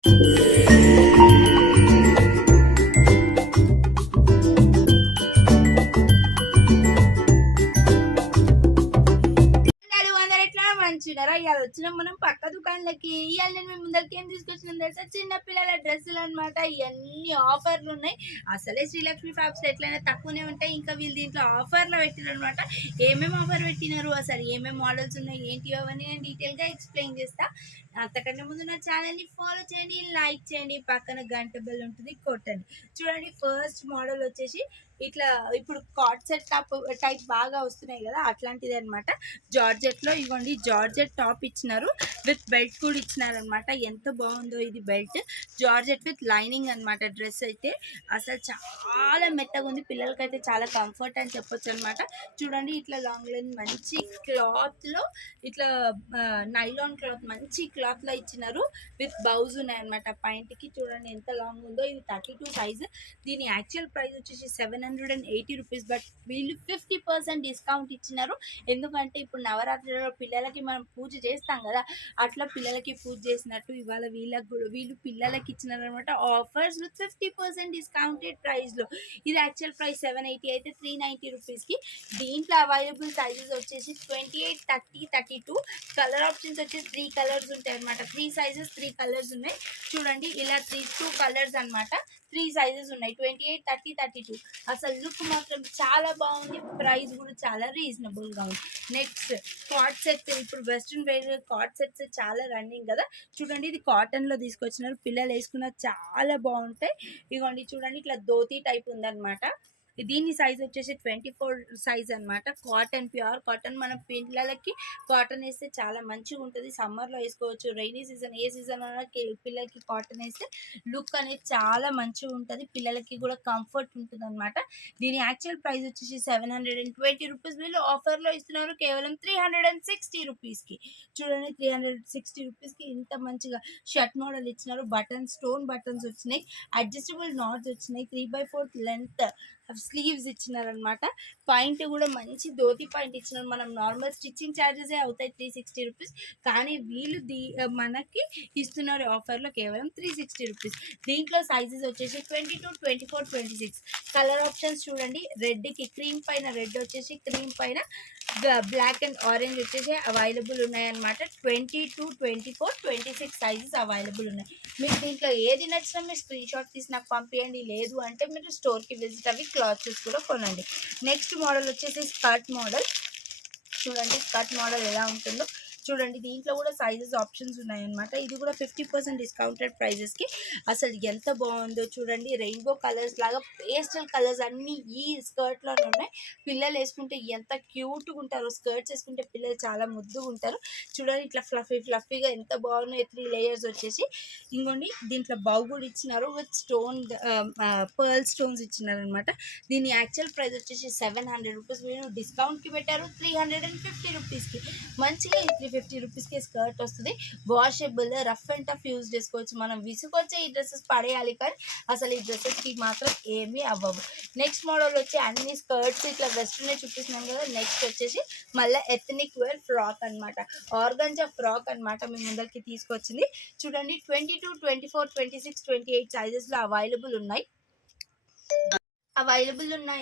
మంచిగా ఇవాళ వచ్చినాం మనం పక్క దుకాణాలకి. ఇవాళ నేను మేము ముందరికి ఏం తీసుకొచ్చినాం తెలుసా, చిన్న పిల్లల డ్రెస్సులు అనమాట. ఇవన్నీ ఆఫర్లు ఉన్నాయి. అసలే శ్రీలక్ష్మి ఫ్యాబ్స్ ఎట్లయినా తక్కువనే ఉంటాయి, ఇంకా వీళ్ళు దీంట్లో ఆఫర్లో పెట్టినారు అనమాట. ఏమేమి ఆఫర్ పెట్టినారు, అసలు ఏమేమి మోడల్స్ ఉన్నాయి, ఏంటి అవన్నీ నేను డీటెయిల్గా ఎక్స్ప్లెయిన్ చేస్తా. అంతకంటే ముందు నా ఛానల్ని ఫాలో చేయండి, లైక్ చేయండి, పక్కన గంట బెల్ ఉంటుంది కొట్టండి. చూడండి, ఫస్ట్ మోడల్ వచ్చేసి ఇట్లా ఇప్పుడు కార్డ్ సెట్ టైప్ బాగా వస్తున్నాయి కదా, అట్లాంటిది అనమాట. జార్జెట్లో ఇవ్వండి, జార్జెట్ టాప్ ఇచ్చినారు, విత్ బెల్ట్ కూడా ఇచ్చినారనమాట. ఎంత బాగుందో ఇది బెల్ట్. జార్జెట్ విత్ లైనింగ్ అనమాట. డ్రెస్ అయితే అసలు చాలా మెత్తగా ఉంది, పిల్లలకైతే చాలా కంఫర్ట్ అని చెప్పొచ్చు అనమాట. చూడండి, ఇట్లా లాంగ్ లెంత్ మంచి క్లాత్లో, ఇట్లా నైలాన్ క్లాత్ మంచి క్లాత్లో ఇచ్చినారు, విత్ బౌజ్ ఉన్నాయి అనమాట. పాయింట్కి చూడండి ఎంత లాంగ్ ఉందో. ఇది 32 సైజ్. దీని యాక్చువల్ ప్రైస్ వచ్చేసి 780 రూపీస్, బట్ వీళ్ళు 50% డిస్కౌంట్ ఇచ్చినారు. ఎందుకంటే ఇప్పుడు నవరాత్రిలో పిల్లలకి మనం పూజ చేస్తాం కదా, అట్లా పిల్లలకి పూజ చేసినట్టు ఇవాళ వీళ్ళకి కూడా వీళ్ళు పిల్లలకి ఇచ్చినారనమాట ఆఫర్స్ విత్ 50% డిస్కౌంటెడ్ ప్రైస్లో. ఇది యాక్చువల్ ప్రైస్ 780 అయితే 390 రూపీస్కి. దీంట్లో అవైలబుల్ సైజెస్ వచ్చేసి 28, 30, 32. కలర్ ఆప్షన్స్ వచ్చేసి 3 కలర్స్ ఉంటాయి అనమాట. 3 సైజెస్ 3 కలర్స్ ఉన్నాయి. చూడండి, ఇలా 2 కలర్స్ అనమాట. 3 సైజెస్ ఉన్నాయి, 28, 30, 32. అసలు లుక్ మాత్రం చాలా బాగుంది, ప్రైస్ కూడా చాలా రీజనబుల్గా ఉంది. Next card sets. ఇప్పుడు వెస్ట్రన్ వేర్ కార్డ్ సెట్స్ చాలా రన్నింగ్ కదా. చూడండి, ఇది కాటన్లో తీసుకొచ్చినారు, పిల్లలు వేసుకున్న చాలా బాగుంటాయి. ఇదిగోండి చూడండి, ఇట్లా ధోతి టైప్ ఉందన్నమాట. దీని సైజ్ వచ్చేసి 24 సైజ్ అనమాట. Cotton, pure cotton. మన పిల్లలకి కాటన్ వేస్తే చాలా మంచిగా ఉంటుంది, సమ్మర్లో వేసుకోవచ్చు, రైనీ సీజన్ ఏ సీజన్ అయినా పిల్లలకి కాటన్ వేస్తే లుక్ అనేది చాలా మంచిగా ఉంటుంది, పిల్లలకి కూడా కంఫర్ట్ ఉంటుంది అనమాట. దీని యాక్చువల్ ప్రైస్ వచ్చేసి 720 రూపీస్. వీళ్ళు ఆఫర్లో ఇస్తున్నారు కేవలం 360 రూపీస్కి. చూడండి, 360 రూపీస్కి ఇంత మంచిగా షర్ట్ మోడల్ ఇచ్చినారు. బటన్స్, స్టోన్ బటన్స్ వచ్చినాయి, అడ్జస్టబుల్ నాట్స్ వచ్చినాయి, 3/4 లెంత్ స్లీవ్స్ ఇచ్చినారనమాట. పాయింట్ కూడా మంచి ధోతి పాయింట్ ఇచ్చినారు. మనం నార్మల్ స్టిచ్చింగ్ ఛార్జెసే అవుతాయి 360 రూపీస్, కానీ వీళ్ళు మనకి ఇస్తున్నారు ఆఫర్లో కేవలం 360 రూపీస్. దీంట్లో సైజెస్ వచ్చేసి 22, 24, 26. కలర్ ఆప్షన్స్ చూడండి, రెడ్కి క్రీమ్ పైన రెడ్ వచ్చేసి, క్రీమ్ పైన బ్లాక్ అండ్ ఆరెంజ్ వచ్చేసి అవైలబుల్ ఉన్నాయన్నమాట. 22, 24, 26 సైజెస్ అవైలబుల్ ఉన్నాయి. మీకు దీంట్లో ఏది నచ్చినా మీరు స్క్రీన్ షాట్ తీసి నాకు పంపించండి, లేదు అంటే మీరు స్టోర్కి విజిట్ అవి క్లాత్స్ కూడా కొనండి. నెక్స్ట్ మోడల్ వచ్చేసి స్కర్ట్ మోడల్. చూడండి, స్కర్ట్ మోడల్ ఎలా ఉంటుందో చూడండి. దీంట్లో కూడా సైజెస్ ఆప్షన్స్ ఉన్నాయన్నమాట. ఇది కూడా 50% డిస్కౌంటెడ్ ప్రైజెస్కి. అసలు ఎంత బాగుందో చూడండి, రెయిన్బో కలర్స్ లాగా పేస్టల్ కలర్స్ అన్నీ ఈ స్కర్ట్లోనే ఉన్నాయి. పిల్లలు వేసుకుంటే ఎంత క్యూట్గా ఉంటారు, స్కర్ట్స్ వేసుకుంటే పిల్లలు చాలా ముద్దుగా ఉంటారు. చూడండి, ఇట్లా ఫ్లఫీగా ఎంత బాగున్నాయి. 3 లేయర్స్ వచ్చేసి. ఇంకోండి, దీంట్లో బౌ కూడా ఇచ్చినారు, విత్ స్టోన్ పర్ల్ స్టోన్స్ ఇచ్చినారు అనమాట. దీని యాక్చువల్ ప్రైస్ వచ్చేసి 700 రూపీస్. మీరు డిస్కౌంట్కి పెట్టారు 350 రూపీస్కి. మంచిగా 350 రూపీస్కి స్కర్ట్ వస్తుంది. Washable, rough and tough use చేసుకోవచ్చు. మనం విసుకొచ్చే ఈ డ్రెస్సెస్ పడేయాలి, కానీ అసలు ఈ డ్రెస్సెస్కి మాత్రం ఏమీ అవ్వవు. నెక్స్ట్ మోడల్ వచ్చి అన్ని స్కర్ట్స్ ఇట్లా వెస్ట్రనే చూపిస్తున్నాం కదా. నెక్స్ట్ వచ్చేసి మళ్ళీ ఎథనిక్ వేర్ ఫ్రాక్ అనమాట. ఆర్గంజా ఫ్రాక్ అనమాట మీ ముందరికి తీసుకొచ్చింది. చూడండి, 22, 24, 26, 28 సైజెస్లో అవైలబుల్ ఉన్నాయి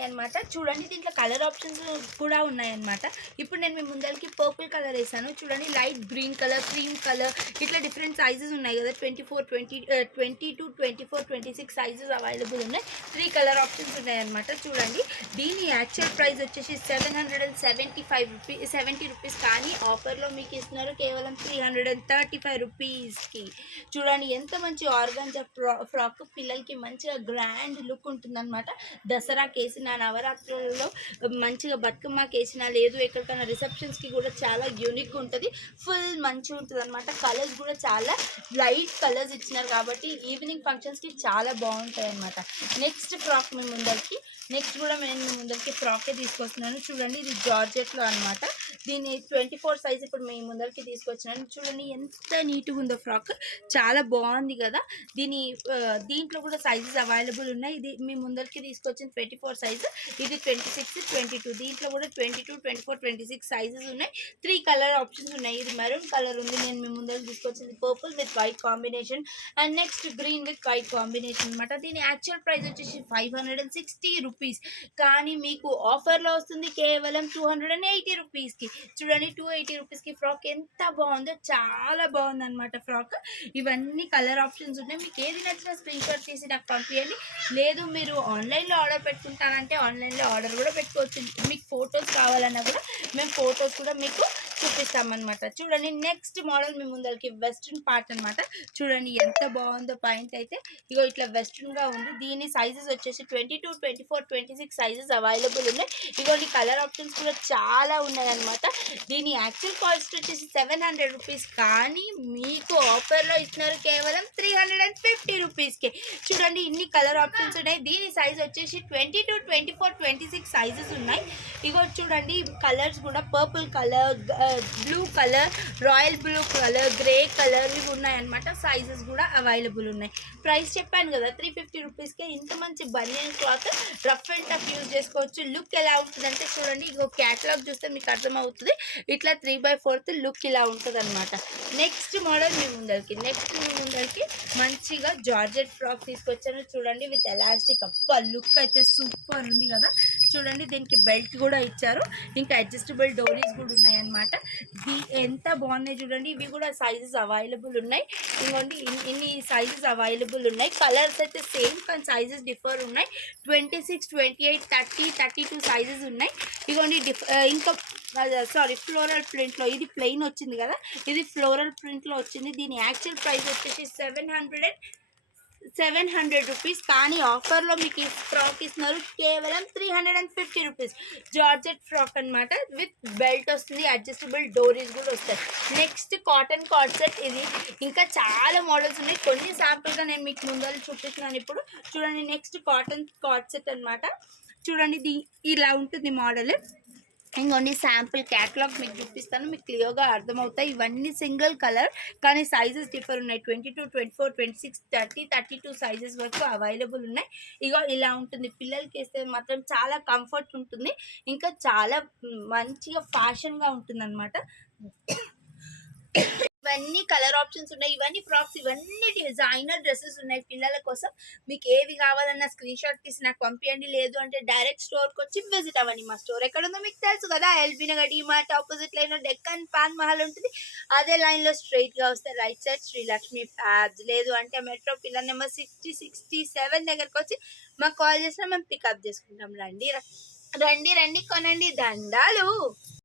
అనమాట. చూడండి, దీంట్లో కలర్ ఆప్షన్స్ కూడా ఉన్నాయన్నమాట. ఇప్పుడు నేను మీ ముందరికి పర్పుల్ కలర్ వేసాను. చూడండి, light green colour, cream colour, ఇట్లా డిఫరెంట్ సైజెస్ ఉన్నాయి కదా. 24, 22, 24, 26 సైజెస్ అవైలబుల్ ఉన్నాయి. 3 కలర్ ఆప్షన్స్ ఉన్నాయన్నమాట. చూడండి, దీని యాక్చువల్ ప్రైస్ వచ్చేసి 70 రూపీస్, కానీ ఆఫర్లో మీకు ఇస్తున్నారు కేవలం 335 రూపీస్కి. చూడండి, ఎంత మంచి ఆర్గంజా ఫ్రాక్, పిల్లలకి మంచిగా గ్రాండ్ లుక్ ఉంటుందన్నమాట. దసరాకి వేసిన, నవరాత్రులలో మంచిగా బతుకమ్మకి వేసిన, లేదు ఎక్కడికైనా రిసెప్షన్స్కి కూడా చాలా యూనిక్గా ఉంటుంది, ఫుల్ మంచిగా ఉంటుంది అనమాట. కలర్స్ కూడా చాలా లైట్ కలర్స్ ఇచ్చినారు కాబట్టి ఈవినింగ్ ఫంక్షన్స్కి చాలా బాగుంటాయి అనమాట. నెక్స్ట్ ఫ్రాక్ మేము ముందరికి, నెక్స్ట్ కూడా నేను ముందరికి ఫ్రాకే తీసుకొస్తున్నాను. చూడండి, ఇది జార్జెట్లో అనమాట. దీని 24 సైజ్ ఇప్పుడు మేము ముందరికి తీసుకొచ్చినాను. చూడండి, ఎంత నీట్గా ఉందో ఫ్రాక్, చాలా బాగుంది కదా. దీంట్లో కూడా సైజెస్ అవైలబుల్ ఉన్నాయి. ఇది మీ ముందరికి తీసుకొచ్చి తీసుకొచ్చింది 24 సైజ్, ఇది 26, 22, దీంట్లో కూడా 22, 24, 26 సైజెస్ ఉన్నాయి. 3 కలర్ ఆప్షన్స్ ఉన్నాయి. ఇది మెరూన్ కలర్ ఉంది, నేను మీ ముందర తీసుకొచ్చింది purple with white combination and next green with white combination అనమాట. దీని యాక్చువల్ ప్రైస్ వచ్చేసి 560 రూపీస్, కానీ మీకు ఆఫర్లో వస్తుంది కేవలం 280 రూపీస్కి. చూడండి 280 రూపీస్కి ఫ్రాక్ ఎంత బాగుందో, చాలా బాగుంది అనమాట ఫ్రాక్. ఇవన్నీ కలర్ ఆప్షన్స్ ఉన్నాయి, మీకు ఏది నచ్చినా స్క్రీన్ షాట్ తీసి నాకు పంపించండి. లేదు మీరు ఆన్లైన్లో ఆర్డర్ పెట్టుకుంటానంటే ఆన్లైన్లో ఆర్డర్ కూడా పెట్టుకోవచ్చు. మీకు ఫొటోస్ కావాలన్నా కూడా మేము ఫొటోస్ కూడా మీకు చూపిస్తామన్నమాట. చూడండి నెక్స్ట్ మోడల్ మీ ముందరికి వెస్ట్రన్ పార్ట్ అనమాట. చూడండి ఎంత బాగుందో, పాయింట్ అయితే ఇగో ఇట్లా వెస్ట్రన్గా ఉంది. దీని సైజెస్ వచ్చేసి 22, 24, 26 సైజెస్ అవైలబుల్ ఉన్నాయి. ఇగోండి కలర్ ఆప్షన్స్ కూడా చాలా ఉన్నాయి అనమాట. దీని యాక్చువల్ కాస్ట్ వచ్చేసి 700 రూపీస్, కానీ మీకు ఆఫర్లో ఇస్తున్నారు కేవలం 350 రూపీస్కి. చూడండి ఇన్ని కలర్ ఆప్షన్స్ ఉన్నాయి. దీని సైజ్ వచ్చేసి 22, 24, 26 సైజెస్ ఉన్నాయి. ఇగో చూడండి కలర్స్ కూడా purple colour, blue colour, royal blue colour, grey colour ఇవి ఉన్నాయన్నమాట. సైజెస్ కూడా అవైలబుల్ ఉన్నాయి. ప్రైస్ చెప్పాను కదా 350 రూపీస్కే. ఇంత మంచి banian cloth rough and tough use చేసుకోవచ్చు. లుక్ ఎలా ఉంటుందంటే చూడండి, ఇగో క్యాటలాగ్ చూస్తే మీకు అర్థమవుతుంది. ఇట్లా 3/4 లుక్ ఇలా ఉంటుంది అనమాట. నెక్స్ట్ మోడల్ మీ ముందరికి మంచిగా జార్జెట్ ఫ్రాక్ తీసుకొచ్చాను. చూడండి విత్ ఎలాస్టిక్, అప్ప లుక్ అయితే సూపర్ ఉంది కదా. చూడండి దీనికి బెల్ట్ కూడా ఇచ్చారు, ఇంకా అడ్జస్టబుల్ డోరీస్ కూడా ఉన్నాయి అనమాట. ఎంత బాగున్నాయి చూడండి. ఇవి కూడా సైజెస్ అవైలబుల్ ఉన్నాయి. ఇంకోండి ఇన్ని సైజెస్ అవైలబుల్ ఉన్నాయి. కలర్స్ అయితే సేమ్ కానీ సైజెస్ డిఫర్ ఉన్నాయి. 26, 28, 30, 32 సైజెస్ ఉన్నాయి. ఇగోండి ఇంకా సారీ ఫ్లోరల్ ప్రింట్లో, ఇది ప్లెయిన్ వచ్చింది కదా, ఇది ఫ్లోరల్ ప్రింట్లో వచ్చింది. దీని యాక్చువల్ ప్రైస్ వచ్చేసి 700 రూపీస్, కానీ ఆఫర్లో మీకు ఈ ఫ్రాక్ ఇస్తున్నారు కేవలం 350 రూపీస్. జార్జెట్ ఫ్రాక్ అనమాట, విత్ బెల్ట్ వస్తుంది, అడ్జస్టబుల్ డోరీస్ కూడా వస్తాయి. Next cotton card set. ఇది ఇంకా చాలా మోడల్స్ ఉన్నాయి, కొన్ని శాంపుల్గా నేను మీకు ముందర చూపిస్తున్నాను ఇప్పుడు. చూడండి నెక్స్ట్ కాటన్ కార్డ్ సెట్ అనమాట. చూడండి ఇలా ఉంటుంది మోడల్. ఇంకొన్ని శాంపుల్ క్యాటలాగ్ మీకు చూపిస్తాను, మీకు క్లియర్గా అర్థమవుతాయి. ఇవన్నీ సింగిల్ కలర్ కానీ సైజెస్ డిఫర్ ఉన్నాయి. 22, 24, 26, 30, 32 సైజెస్ వరకు అవైలబుల్ ఉన్నాయి. ఇగో ఇలా ఉంటుంది. పిల్లలకి వేస్తే మాత్రం చాలా కంఫర్ట్ ఉంటుంది, ఇంకా చాలా మంచిగా ఫ్యాషన్గా ఉంటుంది అనమాట. ఇవన్నీ కలర్ ఆప్షన్స్ ఉన్నాయి. ఇవన్నీ ఫ్రాక్స్, ఇవన్నీ డిజైనర్ డ్రెస్సెస్ ఉన్నాయి పిల్లల కోసం. మీకు ఏవి కావాలన్నా స్క్రీన్ షాట్ తీసి నాకు పంపించండి. లేదు అంటే డైరెక్ట్ స్టోర్కి వచ్చి విజిట్ అవ్వండి. మా స్టోర్ ఎక్కడ ఉందో మీకు తెలుసు కదా, ఎల్బీ నగర్ డీమార్ట్ ఆపోజిట్ లైన్లో డెక్కన్ పాన్ మహల్ ఉంటుంది. అదే లైన్లో స్ట్రైట్గా వస్తే రైట్ సైడ్ శ్రీలక్ష్మి ఫ్యాబ్స్. లేదు అంటే మెట్రో పిల్లర్ నెంబర్ 60, 67 దగ్గరకు వచ్చి మాకు కాల్ చేసినా మేము పికప్ చేసుకుంటాం. రండి రండి రండి, కొనండి, దండాలు.